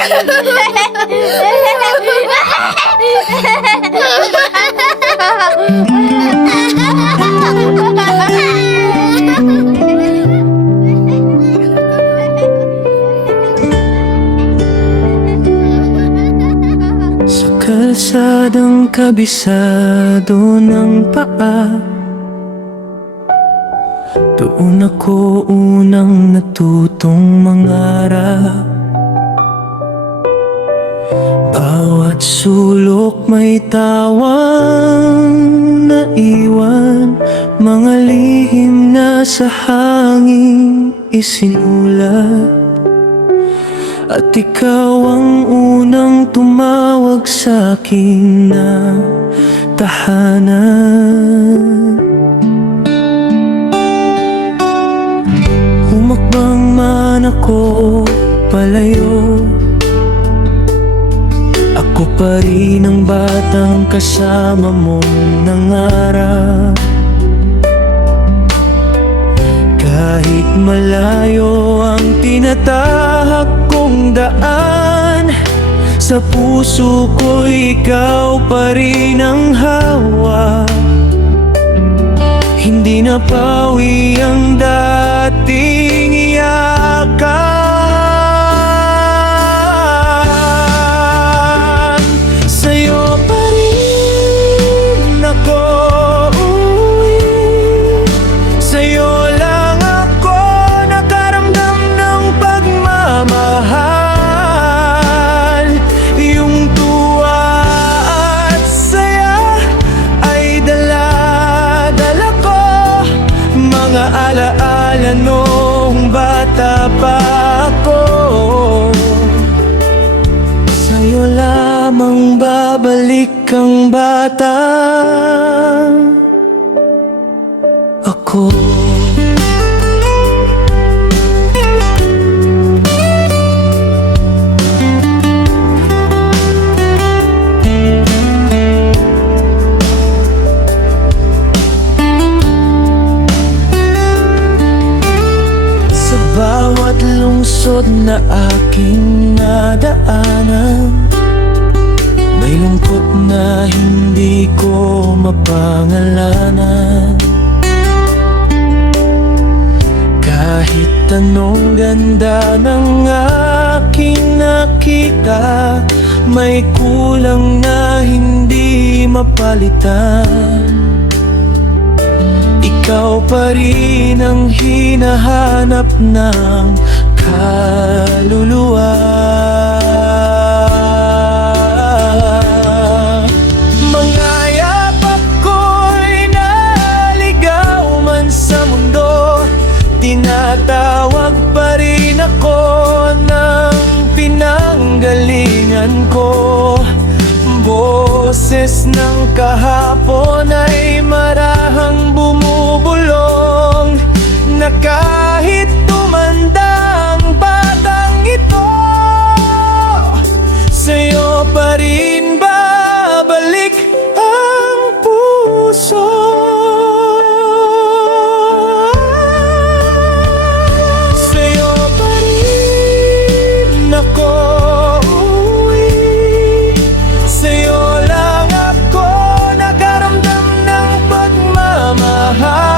Sa kalsadang kabisado ng paa, doon ako unang natutong mangarap. Bawat sulok may tawang naiwan, mga lihim na sa hangin isinulat. At ikaw ang unang tumawag sa akin na tahanan. Humakbang man ako palayo, ako pa rin ang batang kasama mong nangarap. Kahit malayo ang tinatahak kong daan, sa puso ko'y ikaw pa rin ang hawak. Hindi na pawi ang dating iyakan. Sa'yo pa rin ako uuwi, sa'yo lang ako nakaramdam ng pagmamahal. Yung tuwa at saya ay dala-dala ko, mga alaala nung bata pa ako. Sa'yo lamang babalik ang bata ako. Bawat lungsod na aking nadaanan, may lungkot na hindi ko mapangalanan. Kahit anong ganda ng aking nakita, may kulang na hindi mapalitan. Ikaw pa rin ang hinahanap ng kaluluwa. Mga yapak ko'y naligaw man sa mundo, tinatawag pa rin ako ng pinanggalingan ko. Boses ng kahapon ay marahang bumubulong, na kahit tumanda ang batang ito, sa'yo pa rin babalik ang puso. Sa'yo pa rin ako uuwi, sa'yo lang ako nakaramdam ng pagmamahal.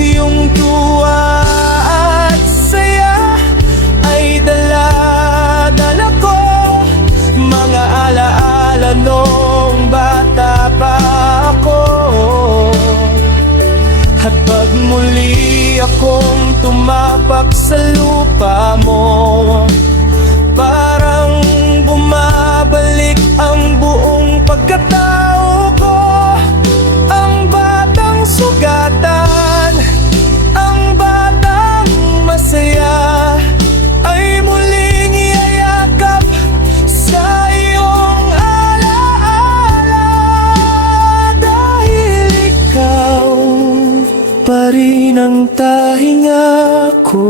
Yung tuwa at saya ay dala-dala ko, mga alaala nung bata pa ako. At pag muli akong tumapak sa lupa mo, parang bumabalik ang buong pagkatao ko. Ang batang sugatan, ang batang masaya, ay muling iyayakap sa iyong alaala. Dahil ikaw pa rin ang tahinga ko.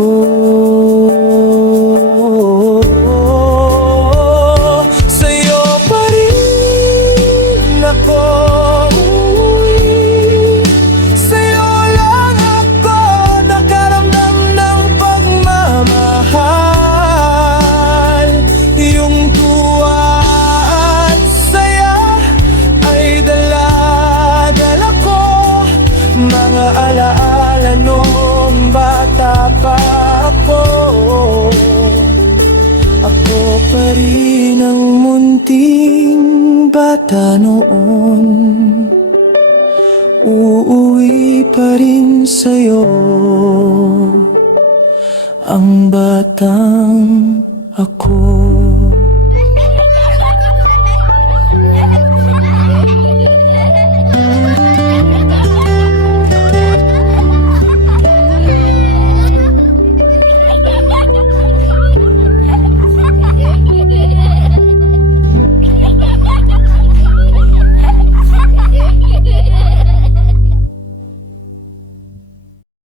kita noon, uuwi pa rin sa'yo ang batang ako.